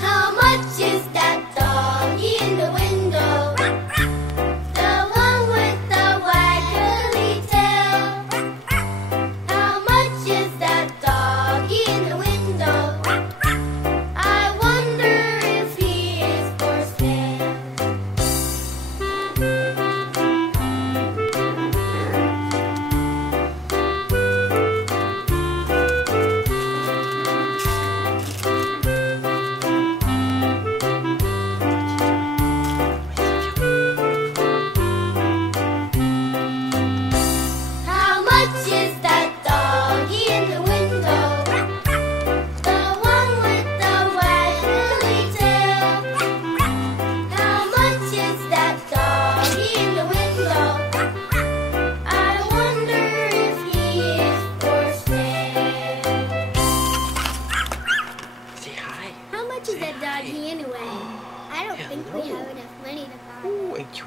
How much is that doggy in the window? The one with the waggly tail. How much is that doggy in the window? I wonder if he is for sale. How much is that doggy in the window? The one with the waggly tail. How much is that doggy in the window? I wonder if he is for sale. Say hi. How much is that doggy anyway? I don't think we have enough money to buy it. Oh, and you